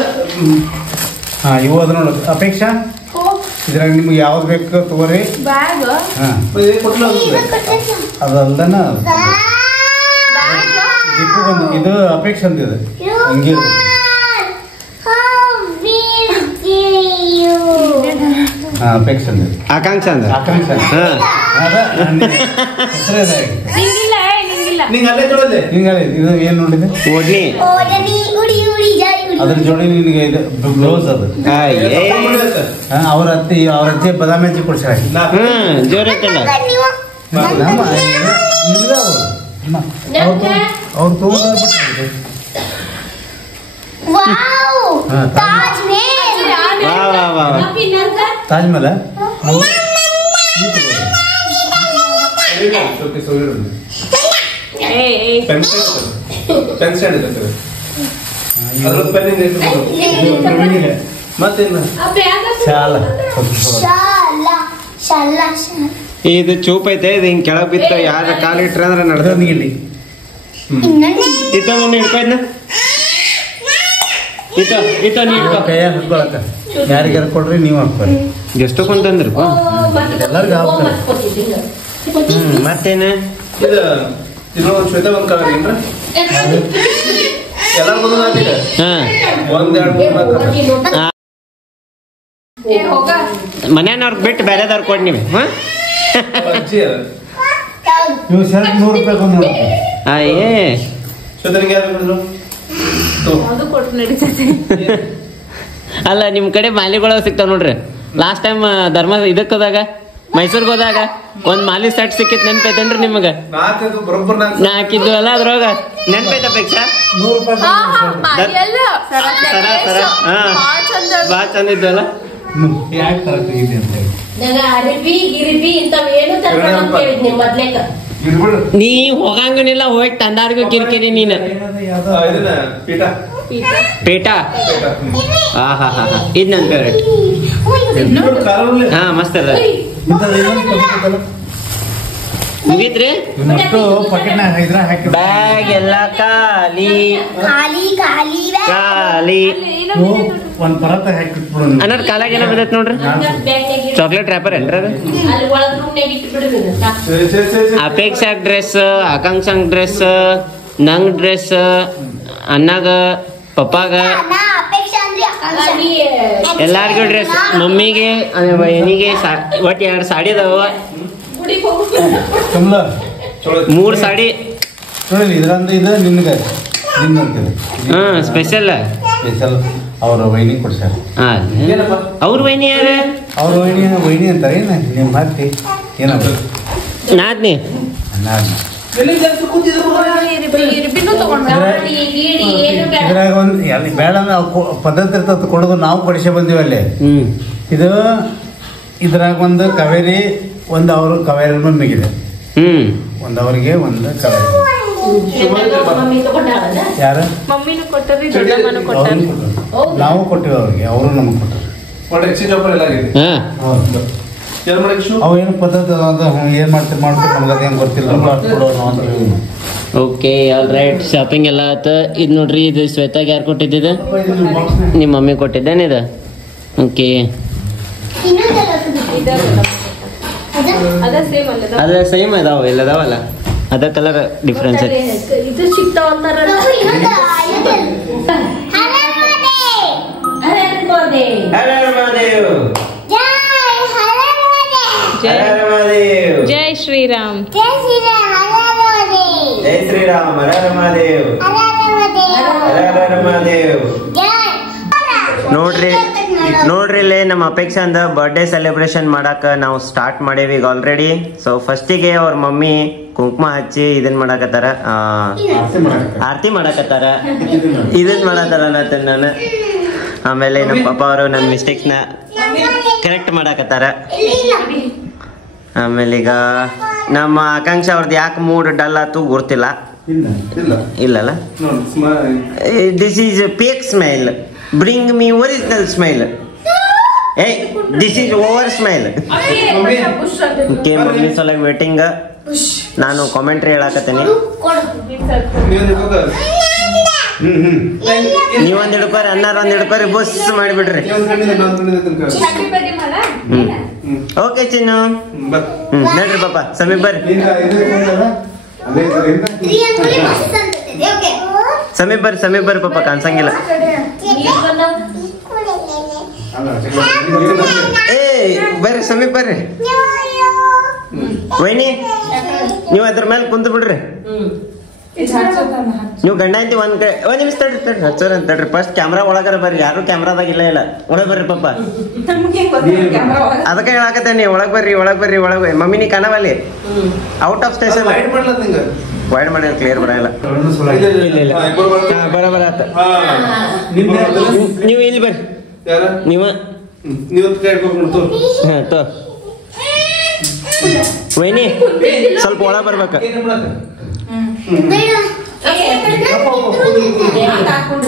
ಹಾ ಇವು ಅದ ನೋಡು ಅಪೇಕ್ಷಾ. ಇದ್ರಾಗ ನಿಮ್ಗೆ ಯಾವ್ದು ಬೇಕು ತಗೋರಿ. ಹಾ ಅದಲ್ದನ ದೀಪು ಬಂದು ಇದು ಅಪೇಕ್ಷೆ ಅಂತ ಇದೆ ಹಂಗೆ ಅಪೇಕ್ಷೆ ಅಂತ ಆಕಾಂಕ್ಷ ಅಂದ. ಆಕಾಂಕ್ಷ ಹಾ ನಿಂಗೆ ಅಲ್ಲೇ ತೊಗೊಳ್ಳಿ. ಹಿಂಗಲ್ಲ ಇದು ಏನ್ ನೋಡಿದೆ ಓಡ್ನಿ ಅದ್ರ ಜೋಡಿ ನಿನಗೆ ಇದು ಬ್ಲೌಸ್ ಅದು. ಅವ್ರ ಅತ್ತೆ ಬದಾಮಿ ಹಚ್ಚಿ ಕೊಡ್ಸಾರ. ಜೋರ್ ಐತಲ್ಲ. ಅವ್ರು ತಗೊಂಡ್ಬಿಟ್ಟು ತಾಜ್ ಮಹಲ್ ಮತ್ತೇನು ಶಾಲ ಇದು ಚೂಪ್ ಐತೆ. ಇದು ಹಿಂಗ್ ಕೆಳಗ್ ಬಿತ್ತ ಯಾರ ಕಾಲ ಇಟ್ರ ಅಂದ್ರೆ ನಡೆದ ಇಲ್ಲಿ ಇತ್ತ ಮಮ್ಮಿ ಹಿಡ್ಕೊ ಇದನ್ನ. ಇತ್ತ ನೀ ಹಿಡ್ಕೊ. ಕೈಯಾಗ ಹಾಕೊಳಕ ಯಾರಿಗಾರ ಕೊಡ್ರಿ ನೀವು ಹಾಕ್ಕೊರಿ. ಎಷ್ಟು ಕೊಂತಂದ್ರಪ್ಪ ಎಲ್ಲರಿಗೂ ಹಾಕ್ತಾರೆ. ಮತ್ತೇನ ಇದು ಇನ್ನೊಂದು ಶ್ವೇತ ಬಂದ್ ಕವರ್ ಏನ್ರ ಎಲ್ಲ ಬಂದ ಒಂದೆರಡು ಮನ್ಯಾನವ್ರಿಗೆ ಬಿಟ್ಟು ಬೇರೆದವ್ರು ಕೊಡ್ ನೀವು. ನೀವು ಶರ್ಟ್ 100 ರೂಪಾಯಿ ಕೊಂಡು ನೋಡ್ರಿ. ಅಯ್ಯೇ ಶ್ವೇತನಿಗೆ ಯಾರು ಬಿಡಿದ್ರು ಅಲ್ಲ ನಿಮ್ ಕಡೆ ಮಾಲಿಗಳು ಸಿಗ್ತಾವ ನೋಡ್ರಿ. ಲಾಸ್ಟ್ ಟೈಮ್ ಧರ್ಮ ಇದಕ್ಕೆ ಹೋದಾಗ ಮೈಸೂರ್ಗೆ ಹೋದಾಗ ಒಂದ್ ಮಾಲಿ ಸೆಟ್ ಸಿಕ್ಕಿತ್ ನೆನ್ಪೈತೇನ್ರಿ ನಿಮಗ? ನಾ ಹಾಕಿದ್ವು ಅಲ್ಲ ಅದ್ರೊಳಗ ನೆನ್ಪೈತ ಅಪೇಕ್ಷಾ? 100 ರೂಪಾಯಿ ಸರ ಸರ ಹಾ ಬಾಳ ಚಂದ ಇದ್ವಲ್ಲ. ಯಾಕೆ ತರ ತೆಗಿದೆ ಅಂತ ಹೇಳಿ ನೀ ಹೋಗಂಗನಿಲ್ಲ ಹೋಗಿ ತಂದಾರ್ಗು ಕಿರಿಕಿರಿ ನೀನ್. ಪೇಟ ಹಾ ಹಾ ಹಾ ಇದ್ ನನ್ ಫೇವ್ರೇಟ್. ಹಾ ಮಸ್ತ್ ಅದ. ಮುಗೀತ್ರಿ ಪಾಕೆಟ್ನಾಗ ಇದ್ರ ಹಾಕಿ ಬ್ಯಾಗ್ ಎಲ್ಲ ಖಾಲಿ ಖಾಲಿ. ಒಂದ್ ಪರತ ಹಾಕಿಟ್ಬಿಡು. ಅನ್ನೋರ್ ಕಾಲಾಗ ಏನೋ ಬಿದ್ದೈತ್ ನೋಡ್ರಿ. ಚಾಕ್ಲೇಟ್ ರ್ಯಾಪರ್ ಏನ್ರಿ ಅದು? ಅಪೇಕ್ಷಾಗ್ ಡ್ರೆಸ್, ಆಕಾಂಕ್ಷಾಂಗ್ ಡ್ರೆಸ್, ನಂಗ್ ಡ್ರೆಸ್, ಅಣ್ಣಾಗ ಪಪ್ಪಾಗ ಎಲ್ಲಾರ್ಗು ಡ್ರೆಸ್. ಮಮ್ಮಿಗೆ ಬೈನಿಗೆ ಒಟ್ಟು 2 ಸಾಡಿ ಅದಾವ. 3 ಸಾಡಿ ನೋಡಿ. ಇದ್ರಂದ್ರೆ ಇದು ನಿನ್ಗೆ ನಿನ್ನಂತೇಳಿ ಸ್ಪೆಷಲ್ ಸ್ಪೆಷಲ್ ಅವ್ರ ವೈನಿ ಕೊಡ್ಸಾರ. ಅವ್ರ ವೈನಿ ಯಾರ? ಅವ್ರ ವೈನಿ ಅಂತಾರೆ. ಏನ ನಿಮ್ ಹತ್ತಿ ಏನಪ್ಪ ನಾದ್ನಿ ಇದ್ರಾಗ ಒಂದ್ ಬೇಡ ಪದ್ಧತಿ ಇರ್ತದ ಕೊಡೋದು. ನಾವು ಕೊಡಿಸೇ ಬಂದಿವಿ ಅಲ್ಲಿ. ಇದು ಇದ್ರಾಗ ಒಂದು ಕಾವೇರಿ, ಒಂದು ಅವರು ಕಾವೇರಿ ಮಮ್ಮಿಗಿದೆ, ಒಂದು ಅವ್ರಿಗೆ ಒಂದು ಕಾವೇರಿ. ಯಾರ ನಾವು ಕೊಟ್ಟಿವಿ ಅವ್ರಿಗೆ, ಅವರು ನಮಗ್ ಕೊಟ್ಟರು. ಅವು ಏನು ಪದ್ಧತಿ ಏನ್ ಮಾಡ್ತೀವಿ ಮಾಡ್ಬೇಕು ನಮ್ಗೆ ಅದೇನು ಗೊತ್ತಿಲ್ಲ. Okay all right. ಶಾಪಿಂಗ್ ಎಲ್ಲ ಆತ. ಇದು ನೋಡ್ರಿ, ಇದು ಶ್ವೇತಾಗ ಯಾರು ಕೊಟ್ಟಿದ್ದ? ನಿಮ್ಮ ಮಮ್ಮಿ ಕೊಟ್ಟಿದ್ದೇನೆ ಇದು. ಓಕೆ ಅದ ಸೇಮ್ ಅದಾವ ಎಲ್ಲ ಅದಾವಲ್ಲ, ಅದ ಕಲರ್ ಡಿಫ್ರೆನ್ಸ್ ಐತಿ. ಇದು ಸಿಗ್ತಾವಂತಾರ. ಜೈ ಶ್ರೀರಾಮ್. ಜೈ ಶ್ರೀರಾಮ್ ಹರ ಹರ ಮಹಾದೇವ್ ಹರ ಹರ ಮಹಾದೇವ್. ನೋಡ್ರಿ ಇಲ್ಲಿ ನಮ್ಮ ಅಪೇಕ್ಷಾ ಅಂದ ಬರ್ಡೇ ಸೆಲೆಬ್ರೇಷನ್ ಮಾಡಾಕ ನಾವು ಸ್ಟಾರ್ಟ್ ಮಾಡೇವಿ ಈಗ ಆಲ್ರೆಡಿ. ಸೊ ಫಸ್ಟಿಗೆ ಅವ್ರ ಮಮ್ಮಿ ಕುಂಕುಮ ಹಚ್ಚಿ ಇದನ್ ಮಾಡಾಕತ್ತಾರ, ಆರತಿ ಮಾಡಾಕತ್ತಾರ, ಇದನ್ ಮಾಡತ್ತಾರ ನಾನು. ಆಮೇಲೆ ನಮ್ಮ ಪಾಪ ಅವರು ನಮ್ಮ ಮಿಸ್ಟೇಕ್ಸ್ ನ ಕರೆಕ್ಟ್ ಮಾಡಾಕತ್ತಾರ. ಆಮೇಲೆ ಈಗ ನಮ್ಮ ಆಕಾಂಕ್ಷ ಅವ್ರದ್ದು ಯಾಕೆ ಮೂಡ್ ಡಲ್ ಆತು ಗೊತ್ತಿಲ್ಲ. ಇಲ್ಲಲ್ಲ, this is fake smile, bring me original smile. ಏಯ್ this is over smile. Okay mummy ಸಲ ವೇಟಿಂಗ್. ನಾನು ಕಾಮೆಂಟ್ರಿ ಹೇಳಾಕತ್ತೀನಿ. ನೀವೊಂದ್ ಹಿಡ್ಕೋರಿ, ಅನ್ನಾರ ಒಂದ್ ಹಿಡ್ಕೋರಿ, ಬುಸ್ ಮಾಡಿಬಿಡ್ರಿ. ಓಕೆ ಚಿನ್ನು, ನೋಡ್ರಿ ಪಾಪ ಸಮೀಪ್ ಬರ್ರಿ, ಸಮೀಪ್ ಬರ್ರಿ ಪಾಪ, ಕಾಣಿಸಂಗಿಲ್ಲ. ಏ ಬರ್ರಿ ಸಮೀಪ್ ಬರ್ರಿ. ವೈನಿ ನೀವು ಅದ್ರ ಮೇಲೆ ಕುಂತು ಬಿಡ್ರಿ. ನೀವು ಗಂಡ ಐತಿ ಒಂದ್ ಕಡೆ ಒಂದ್ ನಿಮಿಷ ತಡ್ರಿ ಹಚ್ಚೋರ ಅಂತ ತಡ್ರಿ. ಫಸ್ಟ್ ಕ್ಯಾಮ್ರಾ ಒಳಗಾರ ಬರ್ರಿ, ಯಾರು ಕ್ಯಾಮ್ರಾದಾಗ ಇಲ್ಲ ಒಳಗ್ ಬರ್ರಿ ಪಾಪ. ಅದಕ್ಕೆ ಹೇಳಾಕತ್ತೇನಿ, ಒಳಗ್ ಬರ್ರಿ. ಮಮ್ಮಿ ನೀ ಕಾಣವಲ್ಲಿ, ಔಟ್ ಆಫ್ ಸ್ಟೇಷನ್ ವೈಡ್ ಮಾಡಿ ಕ್ಲಿಯರ್ ಬರಲ್ಲ. ಬರಬರ ಆತ. ನೀವು ಇಲ್ಲಿ ಬರ್ರಿ, ನೀವು ವೈನಿ ಸ್ವಲ್ಪ ಒಳ ಬರ್ಬೇಕ.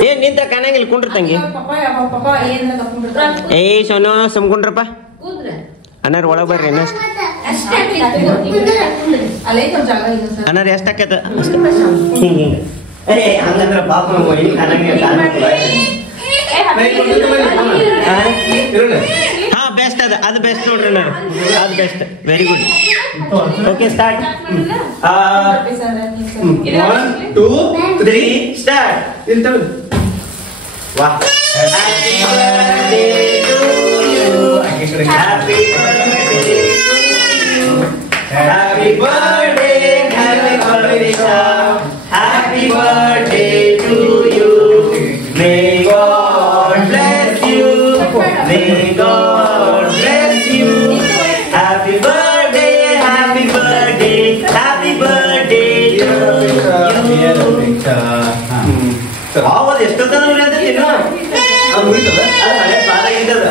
ಏನ್ ನಿಂತ ಕಾಣಂಗಿಲ್ಲ, ಕುಂಡ್ರ ತಂಗಿ. ಏಯ್ ಸೋನು ಸುಮ್ಕೊಂಡ್ರಪ್ಪ. ಅನ್ನಾರ ಒಳಗ್ ಬರ್ರಿ. ಅನ್ನಾರ ಎಷ್ಟ ಆಕೈತ ಹಂಗಂದ್ರ ಪಾಪ ಹಾ ಬೆಸ್ಟ್ ಅದು ಬೆಸ್ಟ್ ನೋಡ್ರಿ. ಅದು best, very good. Okay start. 1 2 3 start. ವಾಹ್. Happy birthday to you, happy birthday to you, happy birthday, happy birthday, happy birthday to you. May God bless you, may God bless you. Happy birthday, happy birthday, happy birthday to you. ಆವತ್ತು ಎಷ್ಟೊತ್ತನ ಉಳಿಯಂತ ಹಳೆ ಬಾಲ ಇದ್ದದ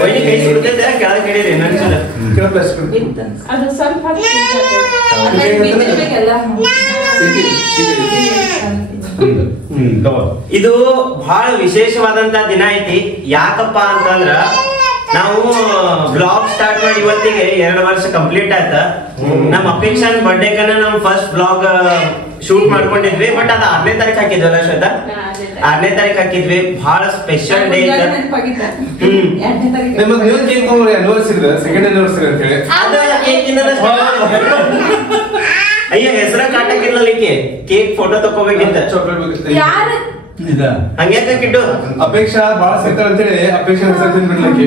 ಬೈನಿ ಕೈ ಸುಡ್ತೈತೆ ಕೆಳಗೆ ಹಿಡೀರಿ ನನ್ಸಲ್ಲ. ಅದು ಸ್ವಲ್ಪ ಇದು ಬಹಳ ವಿಶೇಷವಾದಂತ ದಿನ ಐತಿ. ಯಾಕಪ್ಪ ಅಂತಂದ್ರ ನಾವು ಬ್ಲಾಗ್ ಸ್ಟಾರ್ಟ್ ಮಾಡಿ ಇವತ್ತಿಗೆ 2 ವರ್ಷ ಕಂಪ್ಲೀಟ್ ಆಯ್ತ. ನಮ್ಮ ಅಪೇಕ್ಷಾ ಬರ್ಡೇಕನ್ನ ನಾವು ಫಸ್ಟ್ ಬ್ಲಾಗ್ ಶೂಟ್ ಮಾಡ್ಕೊಂಡಿದ್ವಿ, ಬಟ್ ಅದ 6ನೇ ತಾರೀಕು ಹಾಕಿದ್ವಲ್ಲ ಶ್ವೇತಾ, 6ನೇ ತಾರೀಕು ಹಾಕಿದ್ವಿ. ಬಹಳ ಸ್ಪೆಷಲ್ ಡೇ ಇತ್ತು. ಅಯ್ಯ ಹೆಸರ ಕಾಟಕ್ಕಿರ್ಲಿಲ್ಲ, ಕೇಕ್ ಫೋಟೋ ತಕೋಬೇಕಿತ್ತ. ಹಂಗ್ಯಾಕ ಕಿಟ್ಟು ಅಪೇಕ್ಷಾ ಬಾಳ ಸಿಗ್ತಾರ ಅಂತೇಳಿ ಅಪೇಕ್ಷಾ ಹೆಸರು ತಿನ್ಬಿಡ್ಲಿಕ್ಕೆ.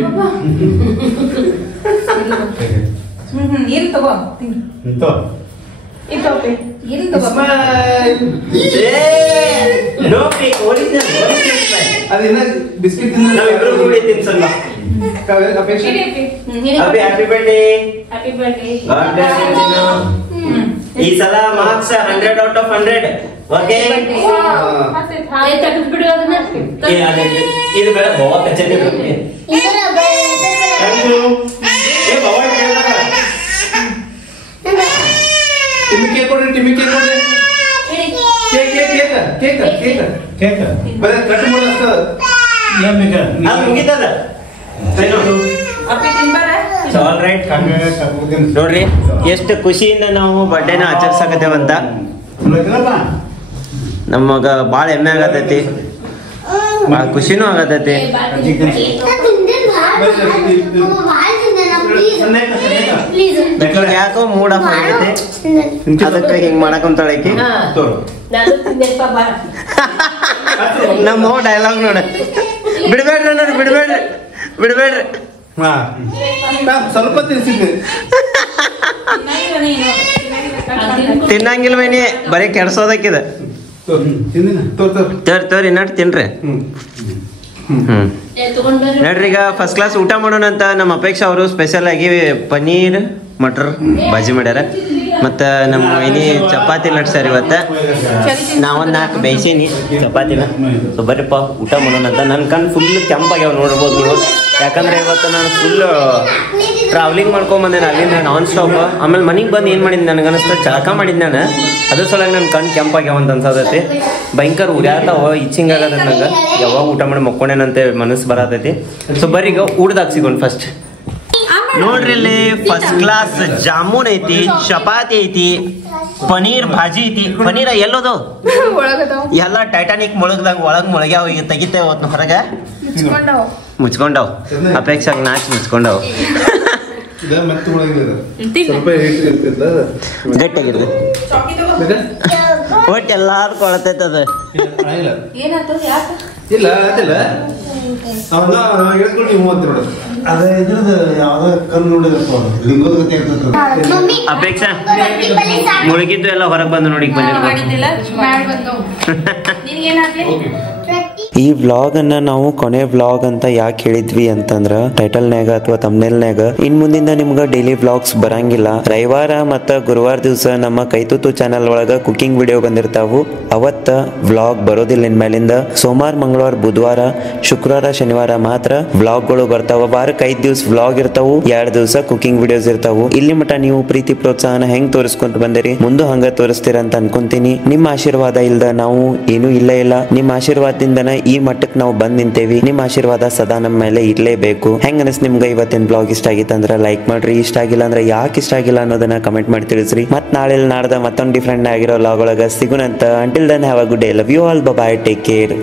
ಅದಿನ್ನ ಬಿಸ್ಕಿಟ್ ನಾವಿಬ್ರು ಕೂಡಿ ತಿನ್ಸಲ್ಲ. Happy birthday. ಈ ಸಲ ಮಾರ್ಕ್ಸ್ 100 ಔಟ್ ಆಫ್ 100. ಓಕೆ ಇದು ಬೇಡ ಬಹು ಕಚ್ಚೆ ಟಿಮಿಕೆ ಕೊಡ್ರಿ, ಟಿಮಿಕೆ ಕೊಡ್ರಿ. Cake cake cake cake cake ಬರ ಕಟ್ ಮಾಡೋದು ಅದು ಮುಗಿತದ. ನೋಡ್ರಿ ಎಷ್ಟು ಖುಷಿಯಿಂದ ನಾವು ಬರ್ಡೇನ ಆಚರಿಸಕತ್ತೇವಂತ ನಮಗ ಬಾಳ ಹೆಮ್ಮೆ ಆಗತೈತಿ, ಬಾಳ ಖುಷಿನೂ ಆಗತೈತಿ. ಯಾಕೋ ಮೂಡ್ ಆಫ್ ಆಗೈತಿ, ಅದಕ್ಕೆ ಹಿಂಗ್ ಮಾಡಕೊಂತಾಳಕಿ. ನಮ್ಮ ಡೈಲಾಗ್ ನೋಡ, ಬಿಡ್ಬೇಡ್ರಿ ನೋಡಿ, ಬಿಡ್ಬೇಡ್ರಿ. ಸ್ವಲ್ಪ ತಿನ್ಸಿದ್ವಿ. ತಿನ್ನಂಗಿಲ್ಲ ಮೈನಿ ಬರೀ ಕೆಡ್ಸೋದಕ್ಕಿದ ತೋರಿ ನಟ್ ತಿನ್ರಿ ನೋಡ್ರಿ ಈಗ ಫಸ್ಟ್ ಕ್ಲಾಸ್ ಊಟ ಮಾಡೋಣ ಅಂತ ನಮ್ಮ ಅಪೇಕ್ಷೆ ಅವರು ಸ್ಪೆಷಲ್ ಆಗಿ ಪನ್ನೀರ್ ಮಟರ್ ಭಾಜಿ ಮಾಡ್ಯಾರ ಮತ್ತು ನಮ್ಮ ಮೈನಿ ಚಪಾತಿ ಲಟ್ಸ್ಯಾರ ಇವತ್ತು ನಾವೊಂದು 4 ಬೇಯಿಸೀನಿ ಚಪಾತಿನ ಸೊ ಬರ್ರಿಪ್ಪ ಊಟ ಮಾಡೋಣ ಅಂತ ನನ್ನ ಕಣ್ಣು ಫುಲ್ ಕೆಂಪಾಗ್ಯಾವ ನೋಡ್ಬೋದು ನೀವು ಯಾಕಂದ್ರೆ ಇವತ್ತು ನಾನು ಫುಲ್ ಟ್ರಾವೆಲಿಂಗ್ ಮಾಡ್ಕೊಂಬಂದೇನೆ ಅಲ್ಲಿಂದ ನಾನ್ ಸ್ಟಾಪ್ ಆಮೇಲೆ ಮನೆಗೆ ಬಂದು ಏನು ಮಾಡಿದ್ದು ನನಗನ್ನಿಸ್ತು ಚಳಕ ಮಾಡಿದ್ದು ನಾನು ಅದ್ರ ಸಲುವಾಗಿ ನನ್ನ ಕಣ್ಣು ಕೆಂಪಾಗ್ಯಾವ ಅಂತ ಅನ್ಸತೈತಿ ಭಯಂಕರ ಉರಿಯಾತಾವ ಇಚ್ಚಿಂಗ್ ಆಗತೈತಿ ನಂಗೆ ಯಾವಾಗ ಊಟ ಮಾಡಿ ಮಕ್ಕೊಂಡೇನಂತೆ ಮನಸ್ಸು ಬರತೈತಿ ಸೊ ಬರ್ರಿ ಈಗ ಊಟದಾಗ ಸಿಗೋಣ ಫಸ್ಟ್ ನೋಡ್ರಿ ಇಲ್ಲಿ ಫಸ್ಟ್ ಕ್ಲಾಸ್ ಜಾಮೂನ್ ಐತಿ ಚಪಾತಿ ಐತಿ ಪನೀರ್ ಭಾಜಿ ಐತಿ ಪನೀರ ಎಲ್ಲೋದು ಎಲ್ಲ ಟೈಟಾನಿಕ್ ಮುಳುಗ್ದಾಗ ಒಳಗ್ ಮುಳಗ್ಯಾವ ಈಗ ತೆಗಿತೇವೆ ಅವತ್ತು ಹೊರಗ ಮುಚ್ಕೊಂಡವ್ ಅಪೇಕ್ಷೆ ನಾಚ್ ಮುಚ್ಕೊಂಡವ್ ಗಟ್ಟಿಯಾಗಿರ್ಲಿ ಒಟ್ಟು ಎಲ್ಲಾರು ಕೊಳತೈತೆ ಅದು ಇಲ್ಲ ಅದಿಲ್ಲ ಅದೇ ಇದ್ರದ್ದು ಯಾವ್ದೋ ಕಲ್ಲು ನೋಡಿದಪ್ಪ ಲಿಂಗೋದ ಗತಿ ಆಗ್ತದೆ ಅಪೇಕ್ಷಾ ಮುಳುಗಿದ್ದು ಎಲ್ಲ ಹೊರಗೆ ಬಂದು ನೋಡಿ ಬಂದಿರ್ಬೋದು ಈ ವ್ಲಾಗ್ ಅನ್ನ ನಾವು ಕೊನೆ ವ್ಲಾಗ್ ಅಂತ ಯಾಕೆ ಹೇಳಿದ್ವಿ ಅಂತಂದ್ರ ಟೈಟಲ್ನ್ಯಾಗ ಅಥವಾ ತಮ್ನೇಲ್ನ್ಯಾಗ ಇನ್ ಮುಂದಿಂದ ನಿಮ್ಗ ಡೈಲಿ ವ್ಲಾಗ್ಸ್ ಬರಂಗಿಲ್ಲ ರವಿವಾರ ಮತ್ತ ಗುರುವಾರ ದಿವಸ ನಮ್ಮ ಕೈತೂತು ಚಾನಲ್ ಒಳಗ ಕುಕಿಂಗ್ ವಿಡಿಯೋ ಬಂದಿರ್ತಾವು ಅವತ್ತ ವ್ಲಾಗ್ ಬರೋದಿಲ್ಲ ಇನ್ಮೇಲಿಂದ ಸೋಮವಾರ ಮಂಗಳವಾರ ಬುಧವಾರ ಶುಕ್ರವಾರ ಶನಿವಾರ ಮಾತ್ರ ವ್ಲಾಗ್ಗಳು ಬರ್ತಾವ ವಾರಕ್ಕೆ 5 ದಿವಸ ವ್ಲಾಗ್ ಇರ್ತಾವು 2 ದಿವಸ ಕುಕಿಂಗ್ ವಿಡಿಯೋಸ್ ಇರ್ತಾವು ಇಲ್ಲಿ ಮಟ ನೀವು ಪ್ರೀತಿ ಪ್ರೋತ್ಸಾಹನ ಹೆಂಗ್ ತೋರಿಸ್ಕೊಂತ ಬಂದಿರಿ ಮುಂದೆ ಹಂಗ ತೋರಿಸ್ತೀರ ಅಂತ ಅನ್ಕೊಂತೀನಿ ನಿಮ್ಮ ಆಶೀರ್ವಾದ ಇಲ್ದ ನಾವು ಏನೂ ಇಲ್ಲ ನಿಮ್ಮ ಆಶೀರ್ವಾದದಿಂದನ ಈ ಮಟ್ಟಕ್ಕೆ ನಾವು ಬಂದ್ ನಿಂತೇವಿ ನಿಮ್ಮ ಆಶೀರ್ವಾದ ಸದಾ ನಮ್ಮ ಮೇಲೆ ಇರ್ಲೇಬೇಕು ಹೆಂಗ ಅನಿಸ್ ನಿಮ್ಗೆ ಇವತ್ತಿನ ಬ್ಲಾಗ್ ಇಷ್ಟ ಆಗಿತ್ತು ಅಂದ್ರೆ ಲೈಕ್ ಮಾಡ್ರಿ ಇಷ್ಟ ಆಗಿಲ್ಲ ಅಂದ್ರೆ ಯಾಕೆ ಇಷ್ಟ ಆಗಿಲ್ಲ ಅನ್ನೋದನ್ನ ಕಮೆಂಟ್ ಮಾಡಿ ತಿಳಿಸ್ರಿ ಮತ್ ನಾಳೆ ನಾಡ್ದ ಮತ್ತೊಂದು ಡಿಫ್ರೆಂಟ್ ಆಗಿರೋ ವ್ಲಾಗ್ ಒಳಗ ಸಿಗುನಂತ until then have a good day love you all bye take care